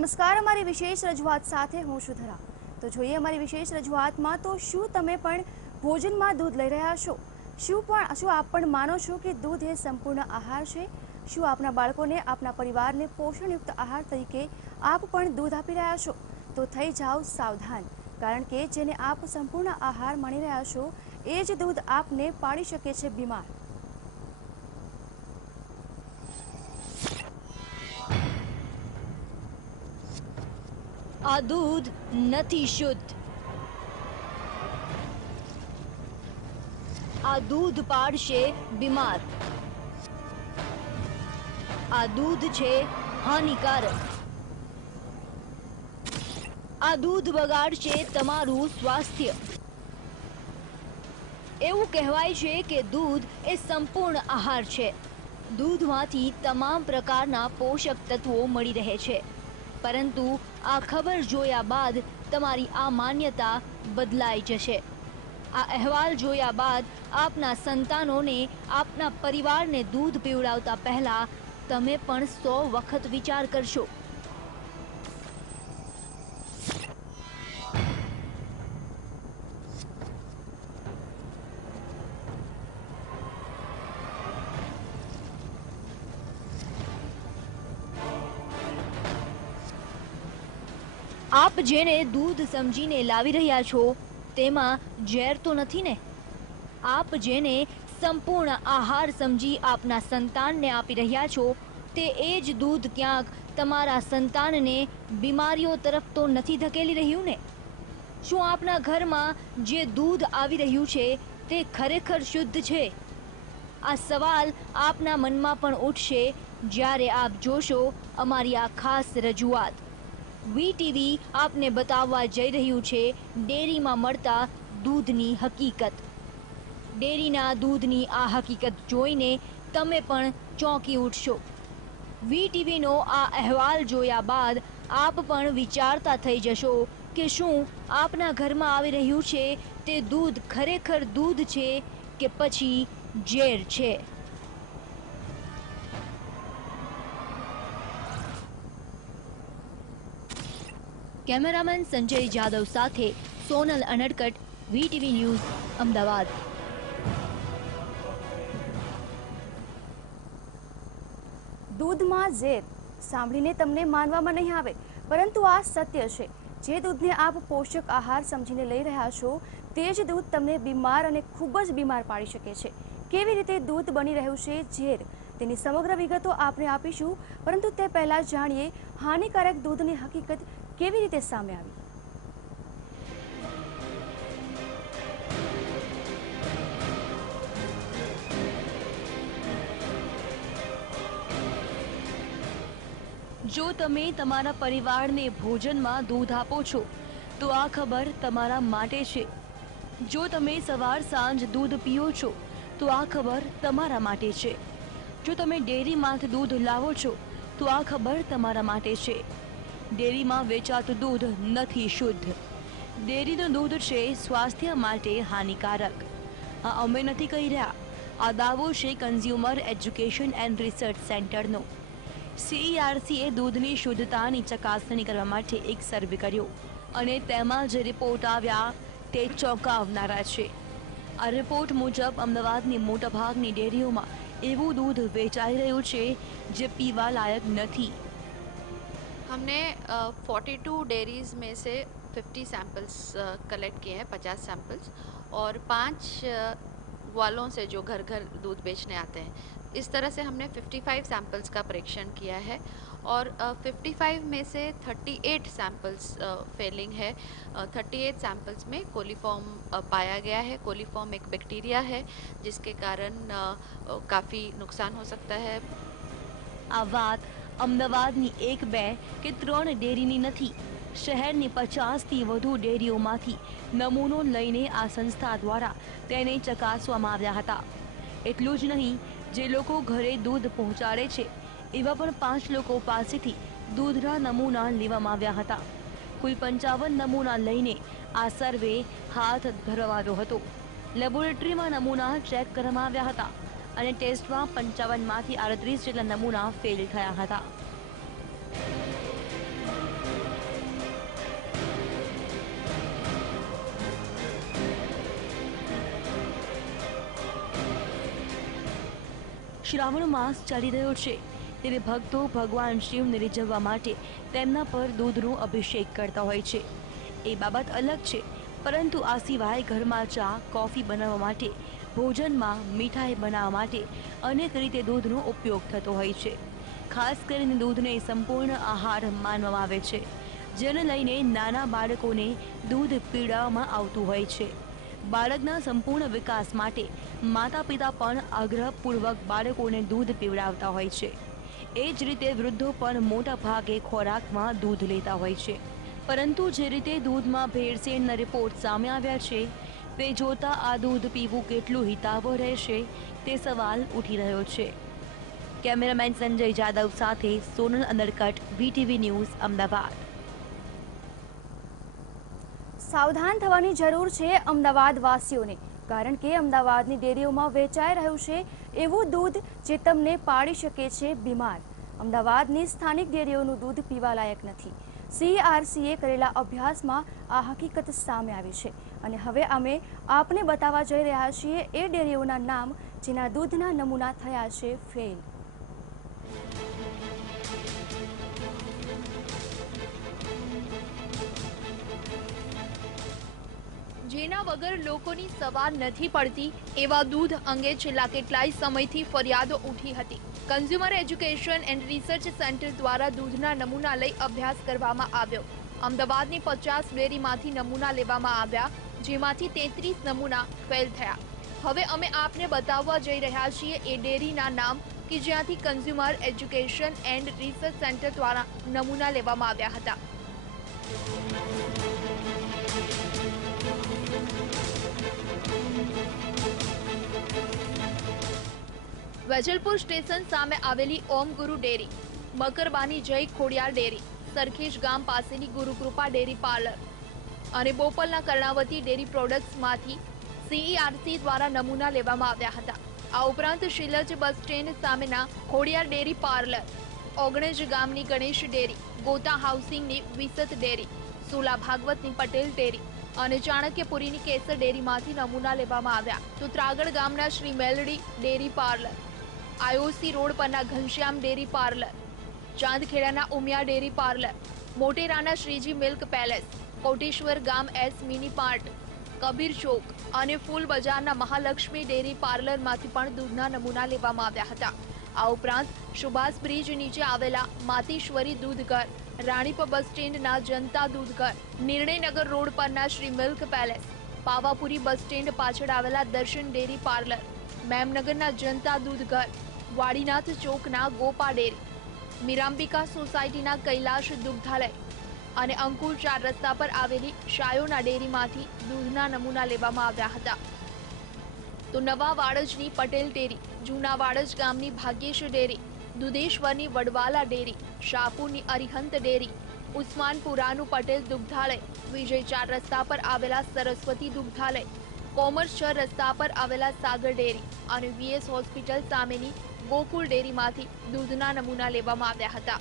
નમસ્કાર, અમારી વિશેષ રજૂઆત સાથે હું છું ધરા। તો જોઈએ અમારી વિશેષ રજૂઆતમાં તો શું તમે પણ ભોજનમાં દૂધ લઈ રહ્યા છો? શું આપ પણ માનો છો કે દૂધ એ સંપૂર્ણ આહાર છે? શું આપના બાળકોને, આપના પરિવારને પોષણયુક્ત આહાર તરીકે આપ પણ દૂધ આપી રહ્યા છો? તો થઈ જાઓ સાવધાન, કારણ કે જેને આપ સંપૂર્ણ આહાર માની રહ્યા છો એ જ દૂધ આપને પાડી શકે છે બીમાર। આ દૂધ નથી શુદ્ધ। આ દૂધ પાડશે બીમાર। આ દૂધ છે હાનિકારક। આ દૂધ બગાડશે તમારું સ્વાસ્થ્ય। એવું કહેવાય છે કે દૂધ એ સંપૂર્ણ આહાર છે। દૂધમાંથી તમામ પ્રકારના પોષક તત્વો મળી રહે છે, પરંતુ આ ખબર જોયા બાદ તમારી આ માન્યતા બદલાઈ જશે। આ અહેવાલ જોયા બાદ આપના સંતાનોને, આપના પરિવારને દૂધ પીવડાવતા પહેલા તમે પણ 100 વખત વિચાર કરશો। આપ જેને દૂધ સમજીને લાવી રહ્યા છો તેમાં ઝેર તો નથી ને? આપ જેને સંપૂર્ણ આહાર સમજી આપના સંતાનને આપી રહ્યા છો તે એ જ દૂધ ક્યાંક તમારા સંતાનને બીમારીઓ તરફ તો નથી ધકેલી રહ્યું ને? શું આપના ઘરમાં જે દૂધ આવી રહ્યું છે તે ખરેખર શુદ્ધ છે? આ સવાલ આપના મનમાં પણ ઉઠશે જ્યારે આપ જોશો અમારી આ ખાસ રજૂઆત। વીટીવી આપને બતાવવા જઈ રહ્યું છે ડેરીમાં મળતા દૂધની હકીકત। ડેરીના દૂધની આ હકીકત જોઈને તમે પણ ચોંકી ઉઠશો। વીટીવીનો આ અહેવાલ જોયા બાદ આપ પણ વિચારતા થઈ જશો કે શું આપના ઘરમાં આવી રહ્યું છે તે દૂધ ખરેખર દૂધ છે કે પછી ઝેર છે? કેમેરામેન સંજય જાદવ સાથે સોનલ અનડકટ, વીટીવી ન્યૂઝ, અમદાવાદ। દૂધમાં ઝેર સાંભળીને તમને માનવામાં નહીં આવે, પરંતુ આ સત્ય છે। જે દૂધને આપ પોષક આહાર સમજીને લઈ રહ્યા છો તે જ દૂધ તમને બીમાર અને ખૂબ જ બીમાર પાડી શકે છે। કેવી રીતે દૂધ બની રહ્યું છે ઝેર, તેની સમગ્ર વિગતો આપણે આપીશું, પરંતુ તે પહેલા જાણીએ હાનિકારક દૂધની હકીકત કેવી રીતે સામે આવી। જો તમે તમારા પરિવારને ભોજનમાં દૂધ આપો છો તો આ ખબર તમારા માટે છે। જો તમે સવાર સાંજ દૂધ પીઓ છો તો આ ખબર તમારા માટે છે। જો તમે ડેરીમાંથી દૂધ લાવો છો તો આ ખબર તમારા માટે છે। ડેરીમાં વેચાતું દૂધ નથી શુદ્ધ। ડેરીનું દૂધ છે સ્વાસ્થ્ય માટે હાનિકારક। આ અમે નથી કહી રહ્યા, આ દાવો છે કન્ઝ્યુમર એજ્યુકેશન એન્ડ રિસર્ચ સેન્ટરનો। સીઈઆરસીએ દૂધની શુદ્ધતાની ચકાસણી કરવા માટે એક સર્વે કર્યો અને તેમાં જે રિપોર્ટ આવ્યા તે ચોંકાવનારા છે। આ રિપોર્ટ મુજબ અમદાવાદની મોટાભાગની ડેરીઓમાં એવું દૂધ વેચાઈ રહ્યું છે જે પીવા લાયક નથી। हमने 42 डेयरीज में से 50 सैंपल्स कलेक्ट किए हैं, 50 सैंपल्स, और 5 वालों से जो घर घर दूध बेचने आते हैं, इस तरह से हमने 55 सैंपल्स का परीक्षण किया है और 55 में से 38 सैंपल्स फेलिंग है। 38 सैंपल्स में कोलीफॉर्म पाया गया है। कोलीफॉर्म एक बैक्टीरिया है जिसके कारण काफ़ी नुकसान हो सकता है। આ વાત અમદાવાદની 1, 2 કે 3 ડેરીની નથી। શહેરની 50થી વધુ ડેરીઓમાંથી નમૂનો લઈને આ સંસ્થા દ્વારા તેને ચકાસવામાં આવ્યા હતા। એટલું જ નહીં, જે લોકો ઘરે દૂધ પહોંચાડે છે એવા પણ 5 લોકો પાસેથી દૂધના નમૂના લેવામાં આવ્યા હતા। કુલ 55 નમૂના લઈને આ સર્વે હાથ ધરવામાં હતો। લેબોરેટરીમાં નમૂના ચેક કરવામાં આવ્યા હતા અને ટેસ્ટમાં 55માંથી 38 જેટલા નમૂના ફેલ થયા હતા। શ્રાવણ માસ ચાલી રહ્યો છે ત્યારે ભક્તો ભગવાન શિવને રીઝવવા માટે તેમના પર દૂધનો અભિષેક કરતા હોય છે. એ બાબત અલગ છે, પરંતુ આ સિવાય ઘરમાં ચા કોફી બનાવવા માટે, ભોજનમાં મીઠાઈ બનાવવા માટે અનેક રીતે દૂધનો ઉપયોગ થતો હોય છે. ખાસ કરીને દૂધને સંપૂર્ણ આહાર માનવામાં આવે છે, જેને લઈને નાના બાળકોને દૂધ પીવડાવવામાં આવતું હોય છે. બાળકના સંપૂર્ણ વિકાસ માટે માતા પિતા પણ આગ્રહપૂર્વક બાળકોને દૂધ પીવડાવતા હોય છે. એ જ રીતે વૃદ્ધો પણ મોટા ભાગે ખોરાકમાં દૂધ લેતા હોય છે. પરંતુ જે રીતે દૂધમાં ભેળસેળના રિપોર્ટ સામે આવ્યા છે, તે જોતા આ દૂધ પીવું કેટલું હિતાવહ રહેશે તે સવાલ ઉઠી રહ્યો છે. કેમેરામેન સંજય જાદવ સાથે સોનલ અનરકટ, VTV ન્યૂઝ, અમદાવાદ. સાવધાન થવાની જરૂર છે અમદાવાદ વાસીઓને, કારણ કે અમદાવાદની ડેરીઓમાં વેચાઈ રહ્યું છે એવું દૂધ જે તમને પાડી શકે છે બીમાર. અમદાવાદની સ્થાનિક ડેરીઓનું દૂધ પીવાલાયક નથી. CERCએ કરેલા અભ્યાસમાં આ હકીકત સામે આવી છે અને હવે અમે આપને બતાવવા જઈ રહ્યા છીએ એ ડેરીઓના નામ જેના દૂધના નમૂના થયા છે ફેલ. જેના વગર લોકોની સવાર નથી પડતી એવા દૂધ અંગે છેલ્લા કેટલાય સમયથી ફરિયાદો ઉઠી હતી. Consumer education and research centre દ્વારા દૂધના નમૂના લઈ અભ્યાસ કરવામાં આવ્યો. અમદાવાદની 50 ડેરીમાંથી નમૂના લેવામાં આવ્યા, જેમાંથી 33 નમૂના ફેલ થયા. હવે અમે આપને બતાવવા જઈ રહ્યા છીએ એ ડેરીના નામ કે જ્યાંથી consumer education and research centre દ્વારા નમૂના લેવામાં આવ્યા હતા. વેજલપુર સ્ટેશન સામે આવેલી ઓમ ગુરુ ડેરી, મકરબાની જય ખોડિયાર ડેરી, સરખેજ ગામ પાસેની ગુરુકૃપા ડેરી પાર્લર અને બોપલના કર્ણાવતી ડેરી પ્રોડક્ટ્સમાંથી CERC દ્વારા નમૂના લેવામાં આવ્યા હતા. આ ઉપરાંત શિલજ બસ સ્ટેન્ડ સામેના ખોડિયાર ડેરી પાર્લર, ઓગણજ ગામની ગણેશ ડેરી, ગોતા હાઉસિંગની વિસત ડેરી, સુલા ભાગવતની પટેલ ડેરી અને ચાણક્યપુરીની કેસર ડેરીમાંથી નમૂના લેવામાં આવ્યા. તો ત્રાગડ ગામના Shri Meldi dairy parlour, IOC road પરના ઘનશ્યામ ડેરી પાર્લર, ચાંદખેડાના ઉમિયા ડેરી પાર્લર, મોટેરાના શ્રીજી મિલ્ક પેલેસ, કોટેશ્વર ગામ S mini mart, Kabir Chowk અને ફૂલ બજારના મહાલક્ષ્મી ડેરી પાર્લરમાંથી પણ દૂધના નમૂના લેવામાં આવ્યા હતા. આ ઉપરાંત સુભાષ બ્રિજ નીચે આવેલા માતેશ્વરી દૂધઘર, રાણીપ બસ સ્ટેન્ડના જનતા દૂધઘર, નિર્ણયનગર રોડ પરના Shri milk palace, Pavapuri bus stand પાછળ આવેલા દર્શન ડેરી પાર્લર, મેમનગરના જનતા દૂધઘર, વાડીનાથ ચોકના ગોપા ડેરી, મીરાંબિકા સોસાયટીના કૈલાશ દુગ્ધાલય અને અંકુર 4 રસ્તા પર આવેલી શાયોના ડેરીમાંથી દૂધના નમૂના લેવામાં આવ્યા હતા. તો નવા વાડજની પટેલ ડેરી, જૂના વાડજ ગામની ભાગ્યેશ ડેરી, દુધેશ્વરની વડવાલા ડેરી, શાહપુરની અરિહંત ડેરી, ઉસ્માનપુરાનું પટેલ દુગ્ધાલય, વિજય 4 રસ્તા પર આવેલા સરસ્વતી દુગ્ધાલય, કોમર્સ 6 રસ્તા પર આવેલા સાગર ડેરી અને VS હોસ્પિટલ સામેની ગોકુળ ડેરીમાંથી દૂધના નમૂના લેવામાં આવ્યા હતા.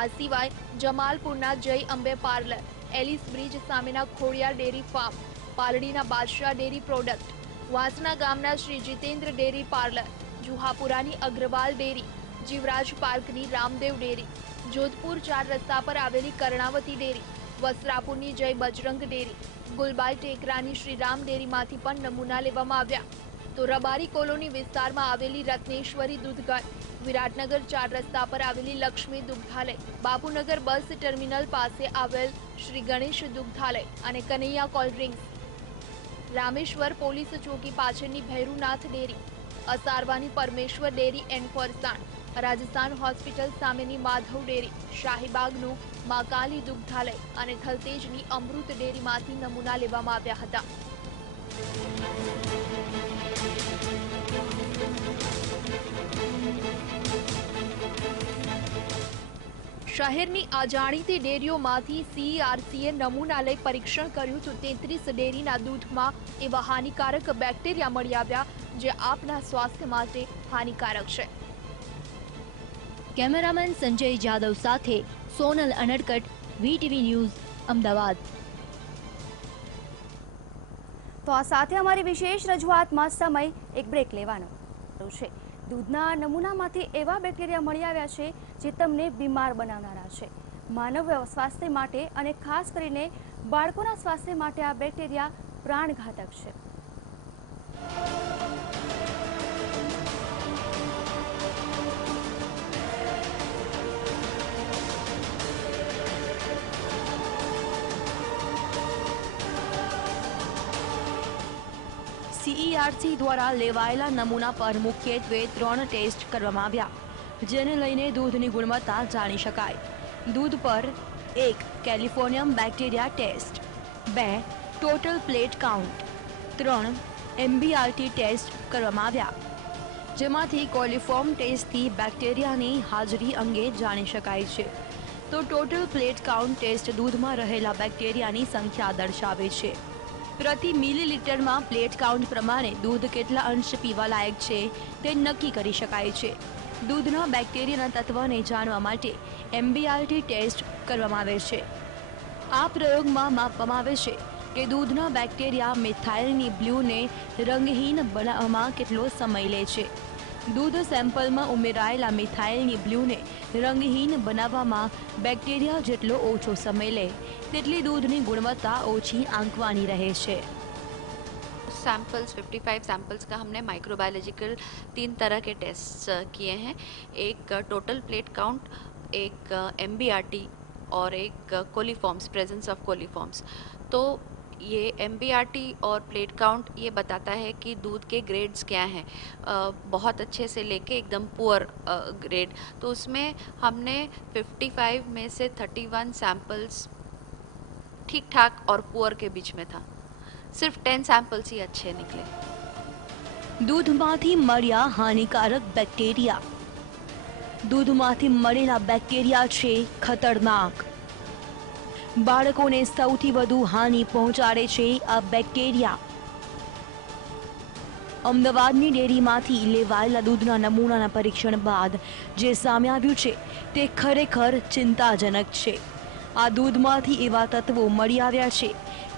આ સિવાય જમાલપુરના જય અંબે પાર્લર, એલિસ બ્રિજ સામેના ખોડિયાર ડેરી ફાર્મ, પાલડીના બાદશાહ ડેરી પ્રોડક્ટ, વાસણા ગામના શ્રી જીતેન્દ્ર ડેરી પાર્લર, જુહાપુરાની અગ્રવાલ ડેરી, જીવરાજ પાર્કની રામદેવ ડેરી, જોધપુર 4 રસ્તા પર આવેલી કર્ણાવતી ડેરી, વસ્ત્રાપુરની જય બજરંગ ડેરી, ગુલબાઈ ટેકરાની શ્રી રામ ડેરીમાંથી પણ નમૂના લેવામાં આવ્યા. તો રબારી કોલોની વિસ્તારમાં આવેલી રત્નેશ્વરી દૂધઘર, વિરાટનગર 4 રસ્તા પર આવેલી લક્ષ્મી દુગ્ધાલય, બાપુનગર બસ ટર્મિનલ પાસે આવેલ શ્રી ગણેશ દુગ્ધાલય અને કનૈયા કોલ્ડ્રિંક્સ, રામેશ્વર પોલીસ ચોકી પાછળની ભૈરુનાથ ડેરી, અસારવાની પરમેશ્વર ડેરી એન્ડ ફરસાણ, રાજસ્થાન હોસ્પિટલ સામેની માધવ ડેરી, શાહીબાગનું માકાલી દુગ્ધાલય અને થલતેજની અમૃત ડેરીમાંથી નમૂના લેવામાં આવ્યા હતા. શહેરની આ જાણીતી ડેરીઓમાંથી CERCએ નમૂના લઈ પરીક્ષણ કર્યું તો 33 ડેરીના દૂધમાં એવા હાનિકારક બેક્ટેરિયા મળી આવ્યા જે આપના સ્વાસ્થ્ય માટે હાનિકારક છે. કેમેરામેન સંજય જાદવ સાથે સોનલ અનડકટ, VTV ન્યૂઝ, અમદાવાદ. તો આ સાથે અમારી વિશેષ રજૂઆતમાં સમય એક બ્રેક લેવાનો છે. દૂધના નમૂનામાંથી એવા બેક્ટેરિયા મળી આવ્યા છે જે તમને બીમાર બનાવનારા છે. માનવ સ્વાસ્થ્ય માટે અને ખાસ કરીને બાળકોના સ્વાસ્થ્ય માટે આ બેક્ટેરિયા પ્રાણઘાતક છે. CERC દ્વારા લેવાયેલા નમૂના પર મુખ્યત્વે 3 ટેસ્ટ કરવામાં આવ્યા, જેને લઈને દૂધની ગુણવત્તા જાણી શકાય. દૂધ પર 1 californium bacteria test, 2 total plate count, 3 MBRT test કરવામાં આવ્યા, જેમાંથી કોલિફોર્મ ટેસ્ટથી બેક્ટેરિયાની હાજરી અંગે જાણી શકાય છે. તો ટોટલ પ્લેટ કાઉન્ટ ટેસ્ટ દૂધમાં રહેલા બેક્ટેરિયાની સંખ્યા દર્શાવે છે. પ્રતિ મિલીલીટરમાં પ્લેટ કાઉન્ટ પ્રમાણે દૂધ કેટલા અંશ પીવા લાયક છે તે નક્કી કરી શકાય છે. દૂધના બેક્ટેરિયાના તત્વને જાણવા માટે MBRT ટેસ્ટ કરવામાં આવે છે. આ પ્રયોગમાં માપવામાં આવે છે કે દૂધના બેક્ટેરિયા મિથાઇલની બ્લૂને રંગહીન બનાવવામાં કેટલો સમય લે છે. દૂધ સેમ્પલમાં ઉમેરાયેલા મિથાઇલની બ્લૂને રંગહીન બનાવવામાં બેક્ટેરિયા જેટલો ઓછો સમય લે તેટલી दूधની गुणवत्ता ओछी आंकवानी रहे छे. सैंपल्स 55 सैंपल्स का हमने माइक्रोबायोलॉजिकल 3 तरह के टेस्ट किए हैं. एक टोटल प्लेट काउंट, एक MBRT और एक कोलीफॉर्म्स, प्रेजेंस ऑफ कोलीफॉर्म्स. तो ये MBRT और प्लेट काउंट ये बताता है कि दूध के ग्रेड्स क्या हैं, बहुत अच्छे से लेके एकदम पुअर ग्रेड. तो उसमें हमने 55 में से 31 सैंपल्स ठीक ठाक और पुअर के बीच में था. सिर्फ 10 सैंपल्स ही अच्छे निकले. दूधमांथी मळ्या हानिकारक बेक्टेरिया. दूधमांथी मळेला बेक्टेरिया छे खतरनाक. बाळकोने सौथी વધુ હાનિ પહોંચાડે છે આ બેક્ટેરિયા. અમદાવાદની ડેરીમાંથી લેવાયેલા દૂધના નમૂનાના પરીક્ષણ બાદ જે સામે આવ્યું છે તે ખરેખર ચિંતાજનક છે. આ દૂધમાંથી એવા તત્વો મળી આવ્યા છે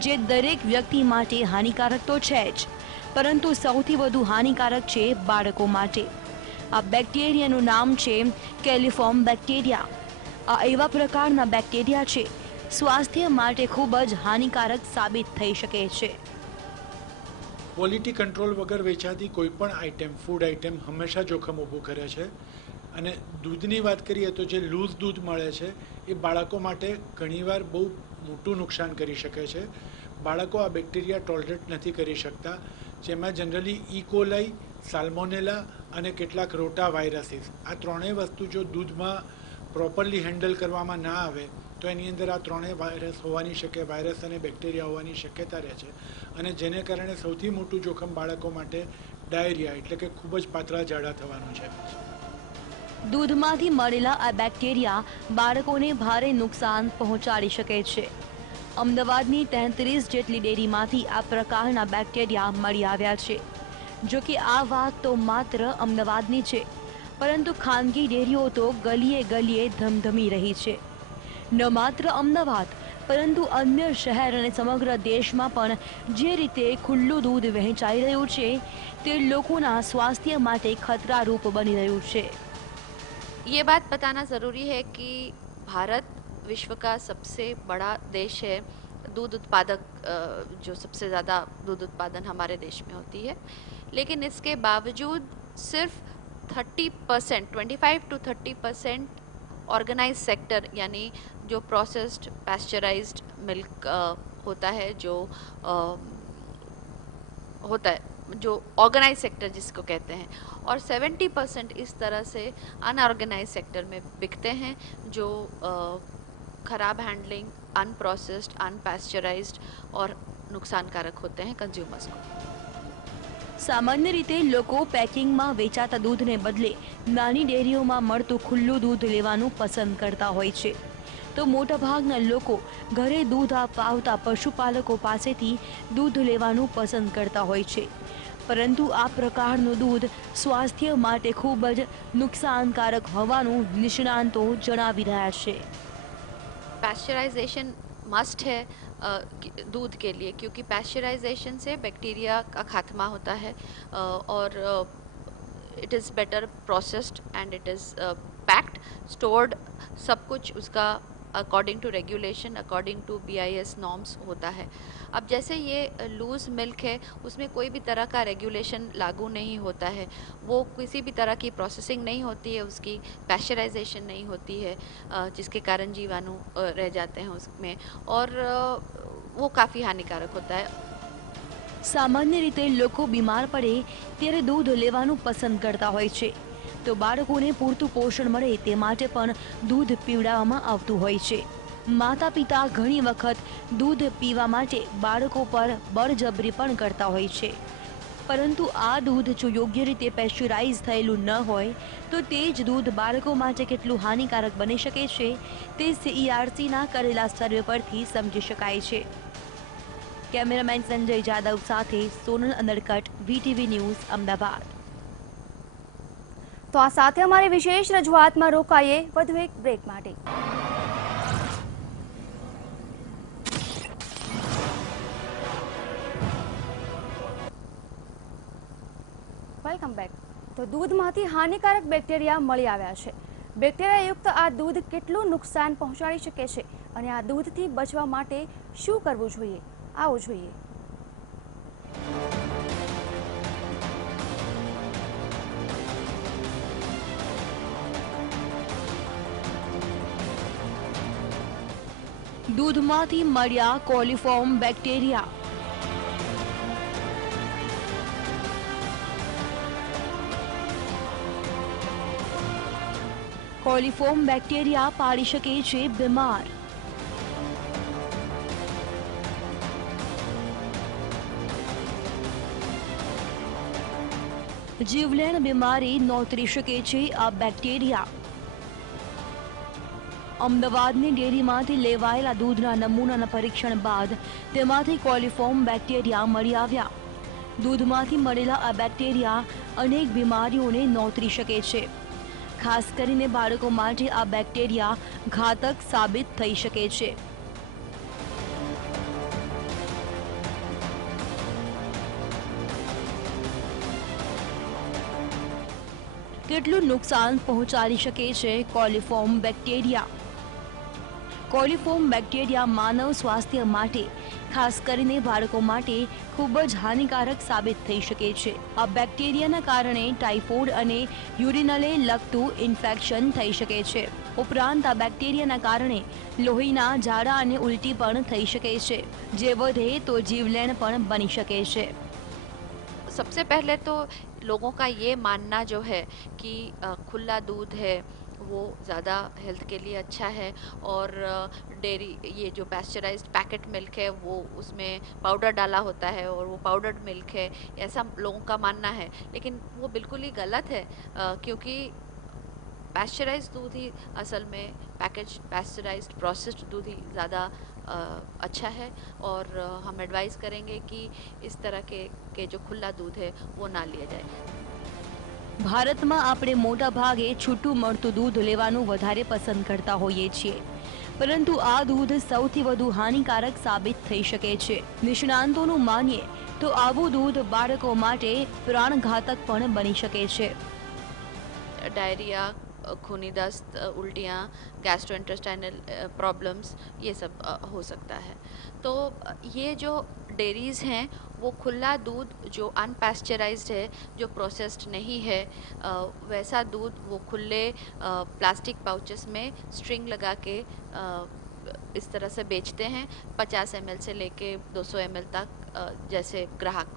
જે દરેક વ્યક્તિ માટે હાનિકારક તો છે જ, પરંતુ સૌથી વધુ હાનિકારક છે બાળકો માટે. આ બેક્ટેરિયાનું નામ છે કેલિફોર્મ બેક્ટેરિયા. આ એવા પ્રકારના બેક્ટેરિયા છે સ્વાસ્થ્ય માટે ખૂબ જ હાનિકારક સાબિત થઈ શકે છે. ક્વોલિટી કંટ્રોલ વગર વેચાતી કોઈ પણ આઇટમ, ફૂડ આઇટમ હંમેશા જોખમ ઊભું કરે છે. અને દૂધની વાત કરીએ તો જે લૂઝ દૂધ મળે છે એ બાળકો માટે ઘણીવાર બહુ મોટું નુકસાન કરી શકે છે. બાળકો આ બેક્ટેરિયા ટોલરેટ નથી કરી શકતા, જેમાં જનરલી ઇકોલાઈ, સાલ્મોનેલા અને કેટલાક રોટા વાયરસીસ, આ ત્રણેય વસ્તુ જો દૂધમાં પ્રોપરલી હેન્ડલ કરવામાં ના આવે તો એની અંદર આ ત્રણેય વાયરસ અને બેક્ટેરિયા હોવાની શક્યતા રહે છે. અને જેને કારણે સૌથી મોટું જોખમ બાળકો માટે ડાયરિયા એટલે કે ખૂબ જ પાતળા ઝાડા થવાનું છે. દૂધમાંથી મળેલા આ બેક્ટેરિયા બાળકોને ભારે નુકસાન પહોંચાડી શકે છે. અમદાવાદની 33 જેટલી ડેરીમાંથી આ પ્રકારના બેક્ટેરિયા મળી આવ્યા છે. જો કે આ વાત તો માત્ર અમદાવાદની છે, પરંતુ ખાનગી ડેરીઓ તો ગલીએ ગલીએ ધમધમી રહી છે. ન માત્ર અમદાવાદ પરંતુ અન્ય શહેર અને સમગ્ર દેશમાં પણ જે રીતે ખુલ્લું દૂધ વહેંચાઈ રહ્યું છે તે લોકોના સ્વાસ્થ્ય માટે ખતરારૂપ બની રહ્યું છે. ये बात बताना ज़रूरी है कि भारत विश्व का सबसे बड़ा देश है. दूध उत्पादक, जो सबसे ज़्यादा दूध उत्पादन हमारे देश में होती है, लेकिन इसके बावजूद सिर्फ 30%, 25 to 30% ऑर्गेनाइज सेक्टर यानी जो प्रोसेस्ड पैस्चराइज्ड मिल्क होता है, जो होता है जो ऑर्गेनाइज सेक्टर जिसको कहते हैं, और 70% इस तरह से अनऑर्गेनाइज सेक्टर में बिकते हैं, जो ख़राब हैंडलिंग, अनप्रोसेस्ड, अनपैस्चराइज्ड और नुकसानकारक होते हैं कंज्यूमर्स को. સામાન્ય રીતે લોકો પેકિંગમાં વેચાતા દૂધને બદલે નાની ડેરીઓમાં મળતું ખુલ્લું દૂધ લેવાનું પસંદ કરતા હોય છે. તો મોટાભાગના લોકો ઘરે દૂધ આપવા આવતા પશુપાલકો પાસેથી દૂધ લેવાનું પસંદ કરતા હોય છે. પરંતુ આ પ્રકારનું દૂધ સ્વાસ્થ્ય માટે ખૂબ જ નુકસાનકારક હોવાનું નિષ્ણાંતો જણાવી રહ્યા છે. पैस्चराइजेशन मस्ट है दूध के लिए, क्योंकि पैस्चराइजेशन से बैक्टीरिया का खात्मा होता है और it is better processed and it is packed, stored, सब कुछ उसका according to regulation, according to BIS norms होता है। अब जैसे ये लूज़ मिल्क है, उसमें कोई भी तरह का रेगुलेशन लागू नहीं होता है, वो किसी भी तरह की प्रोसेसिंग नहीं होती है, उसकी पैस्चराइजेशन नहीं होती है, जिसके कारण जीवाणु रह जाते हैं उसमें, और वो काफ़ी हानिकारक होता है। સામાન્ય રીતે લોકો બીમાર પડે ત્યારે દૂધ લેવાનું પસંદ કરતા હોય છે, તો બાળકોને પૂરતું પોષણ મળે તે માટે પણ દૂધ પીવડાવવામાં આવતું હોય છે. માતા પિતા ઘણી વખત દૂધ પીવા માટે બાળકો પર બળજબરી પણ કરતા હોય છે, પરંતુ આ દૂધ જો યોગ્ય રીતે પેસ્ચરાઇઝ થયેલું ન હોય તો તે જ દૂધ બાળકો માટે કેટલું હાનિકારક બની શકે છે તે CERCના કરેલા સર્વે પરથી સમજી શકાય છે. કેમેરામેન સંજય જાદવ સાથે સોનલ અનડકટ, VTV ન્યૂઝ, અમદાવાદ. તો આ સાથે અમારી વિશેષ રજૂઆતમાં રોકાઈએ વધુ એક બ્રેક માટે. Welcome back. તો દૂધમાંથી હાનિકારક બેક્ટેરિયા મળી આવ્યા છે. બેક્ટેરિયાયુક્ત આ દૂધ કેટલું નુકસાન પહોંચાડી શકે છે અને આ દૂધથી બચવા માટે શું કરવું જોઈએ, આવો જોઈએ. દૂધમાંથી મળ્યા કોલિફોર્મ બેક્ટેરિયા. કોલિફોર્મ બેક્ટેરિયા પાડી શકે છે બીમાર. જીવલેણ બીમારી નોતરી શકે છે આ બેક્ટેરિયા. અમદાવાદની ડેરીમાંથી લેવાયેલા દૂધના નમૂનાના પરીક્ષણ બાદ તેમાંથી કોલિફોર્મ બેક્ટેરિયા મળી આવ્યા. દૂધમાંથી મળેલા આ બેક્ટેરિયા અનેક બીમારીઓને નોતરી શકે છે. ખાસ કરીને બાળકો માટે આ બેક્ટેરિયા ઘાતક સાબિત થઈ શકે છે. કેટલું નુકસાન પહોંચાડી શકે છે કોલિફોર્મ બેક્ટેરિયા? કોલિફોર્મ બેક્ટેરિયા માનવ સ્વાસ્થ્ય માટે, ખાસ કરીને બાળકો માટે ખૂબ જ હાનિકારક સાબિત થઈ શકે છે. આ બેક્ટેરિયાના કારણે ટાઇફોઇડ અને યુરિનલે લગતું ઇન્ફેક્શન થઈ શકે છે. ઉપરાંત આ બેક્ટેરિયાના કારણે લોહીના ઝાડા અને ઉલટી પણ થઈ શકે છે, જે વધે તો જીવલેણ પણ બની શકે છે. सबसे पहले तो लोगों का ये मानना जो है कि खुला दूध है वो ज़्यादा हेल्थ के लिए अच्छा है, और डेयरी ये जो पैस्चराइज्ड पैकेट मिल्क है वो उसमें पाउडर डाला होता है और वो पाउडर्ड मिल्क है, ऐसा लोगों का मानना है. लेकिन वो बिल्कुल ही गलत है, क्योंकि पैस्चराइज्ड दूध ही असल में पैकेज पैस्चराइज्ड प्रोसेस्ड दूध ही ज़्यादा अच्छा है, और हम एडवाइस करेंगे कि इस तरह के जो खुला दूध है वो ना लिया जाए. ભારતમાં આપણે મોટા ભાગે છૂટું મળતું દૂધ લેવાનું વધારે પસંદ કરતા હોઈએ છીએ, પરંતુ આ દૂધ સૌથી વધુ હાનિકારક સાબિત થઈ શકે છે. નિષ્ણાંતોનું માનીએ તો આવું દૂધ બાળકો માટે પ્રાણઘાતક પણ બની શકે છે. डायरिया, खूनी दस्त, उल्टियाँ, गैस्ट्रोइंटेस्टाइनल प्रॉब्लम्स, ये सब हो सकता है. तो ये जो डेयरीज़ हैं वो खुला दूध जो अनपैस्चराइज्ड है, जो प्रोसेस्ड नहीं है, वैसा दूध वो खुले प्लास्टिक पाउचेस में स्ट्रिंग लगा के इस तरह से बेचते हैं. 50 ml से लेके 200 ml तक जैसे ग्राहक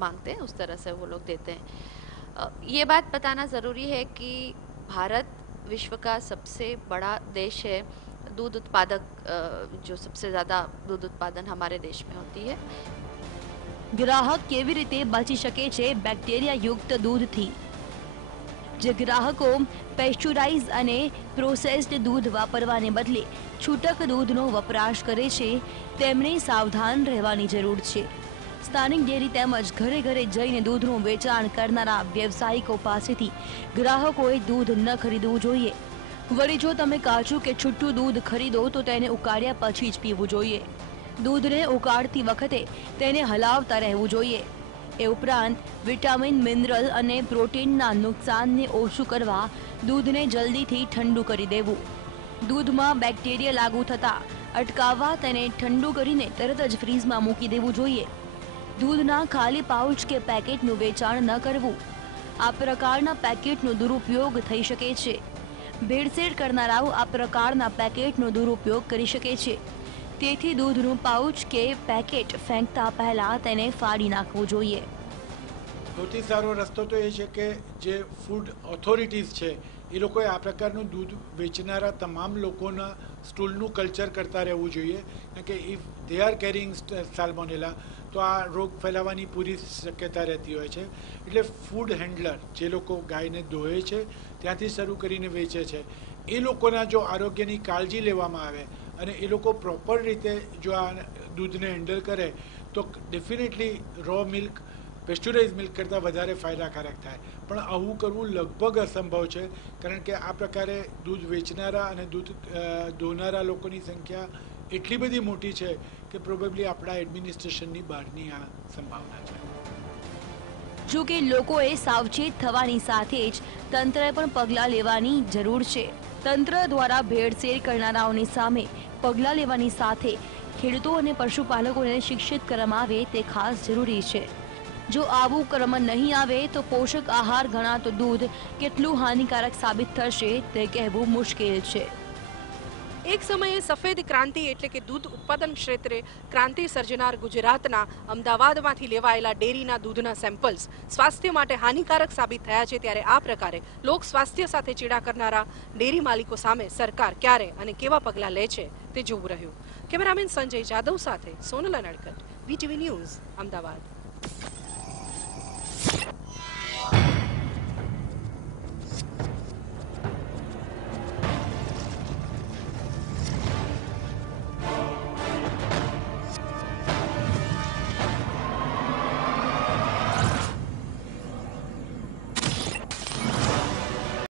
मांगते हैं उस तरह से वो लोग देते हैं. ये बात बताना ज़रूरी है कि भारत विश्व का सबसे बड़ा देश है. दूध उत्पादक, जो सबसे ज़्यादा दूध उत्पादन हमारे देश में होती है. ગ્રાહક કેવી રીતે બચી શકે છે બેક્ટેરિયા યુક્ત દૂધથી? જે ગ્રાહકો પેસ્ચરાઇઝ અને પ્રોસેસ્ડ દૂધ વાપરવાને બદલે છૂટક દૂધનો વપરાશ કરે છે તેમણે સાવધાન રહેવાની જરૂર છે. સ્થાનિક ડેરી તેમજ ઘરે ઘરે જઈને દૂધનું વેચાણ કરનારા વ્યવસાયિકો પાસેથી ગ્રાહકોએ દૂધ ન ખરીદવું જોઈએ. વળી જો તમે કાચું કે છૂટું દૂધ ખરીદો તો તેને ઉકાળ્યા પછી જ પીવું જોઈએ. દૂધને ઉકાળતી વખતે તેને હલાવતા રહેવું જોઈએ. એ ઉપરાંત વિટામિન, મિનરલ અને પ્રોટીનના નુકસાનને ઓછું કરવા દૂધને જલ્દીથી ઠંડુ કરી દેવું. દૂધમાં બેક્ટેરિયા લાગુ થતા અટકાવવા તેને ઠંડુ કરીને તરત જ ફ્રીઝમાં મૂકી દેવું જોઈએ. દૂધના ખાલી પાઉચ કે પેકેટનું વેચાણ ન કરવું. આ પ્રકારના પેકેટનો દુરુપયોગ થઈ શકે છે. ભેળસેળ કરનારાઓ આ પ્રકારના પેકેટનો દુરુપયોગ કરી શકે છે. તેથી દૂધનું પાઉચ કે પેકેટ ફેંકતા પહેલા તેને ફાડી નાખવું જોઈએ. સૌથી સારો રસ્તો તો એ છે કે જે ફૂડ ઓથોરિટીઝ છે એ લોકોએ આ પ્રકારનું દૂધ વેચનારા તમામ લોકોના સ્ટૂલનું કલ્ચર કરતા રહેવું જોઈએ. કારણ કે if they are carrying salmonella તો આ રોગ ફેલાવાની પૂરી શક્યતા રહેતી હોય છે. એટલે ફૂડ હેન્ડલર જે લોકો ગાયને દોહે છે ત્યાંથી શરૂ કરીને વેચે છે એ લોકોના જો આરોગ્યની કાળજી લેવામાં આવે અને એ લોકો પ્રોપર રીતે જો આ દૂધને હેન્ડલ કરે તો ડેફિનેટલી રો મિલ્ક, પેસ્ચ્યુરાઇઝ મિલ્ક કરતાં વધારે ફાયદાકારક થાય. પણ આવું કરવું લગભગ અસંભવ છે કારણ કે આ પ્રકારે દૂધ વેચનારા અને દૂધ દોનારા લોકોની સંખ્યા એટલી બધી મોટી છે કે પ્રોબેબલી આપણા એડમિનિસ્ટ્રેશનની બહારની આ સંભાવના છે. જો કે લોકોએ સાવચેત થવાની સાથે જ તંત્રએ પણ પગલાં લેવાની જરૂર છે. તંત્ર દ્વારા ભેળસેળ કરનારાઓની સામે પગલાં લેવાની સાથે ખેડૂતો અને પશુપાલકોને શિક્ષિત કરવામાં આવે તે ખાસ જરૂરી છે. જો આવું કરવામાં નહીં આવે તો પોષક આહાર ગણાતો દૂધ કેટલું હાનિકારક સાબિત થશે તે કહેવું મુશ્કેલ છે. એક સમયે સફેદ ક્રાંતિ એટલે કે દૂધ ઉત્પાદન ક્ષેત્રે ક્રાંતિ સર્જનાર ગુજરાતના અમદાવાદમાંથી લેવાયેલા ડેરીના દૂધના સેમ્પલ્સ સ્વાસ્થ્ય માટે હાનિકારક સાબિત થયા છે. ત્યારે આ પ્રકારે લોક સ્વાસ્થ્ય સાથે ચેડા કરનારા ડેરી માલિકો સામે સરકાર ક્યારે અને કેવા પગલાં લે છે તે જોવું રહ્યું. કેમેરામેન સંજય જાદવ સાથે સોનલ નડકટ, વીટીવી ન્યૂઝ, અમદાવાદ.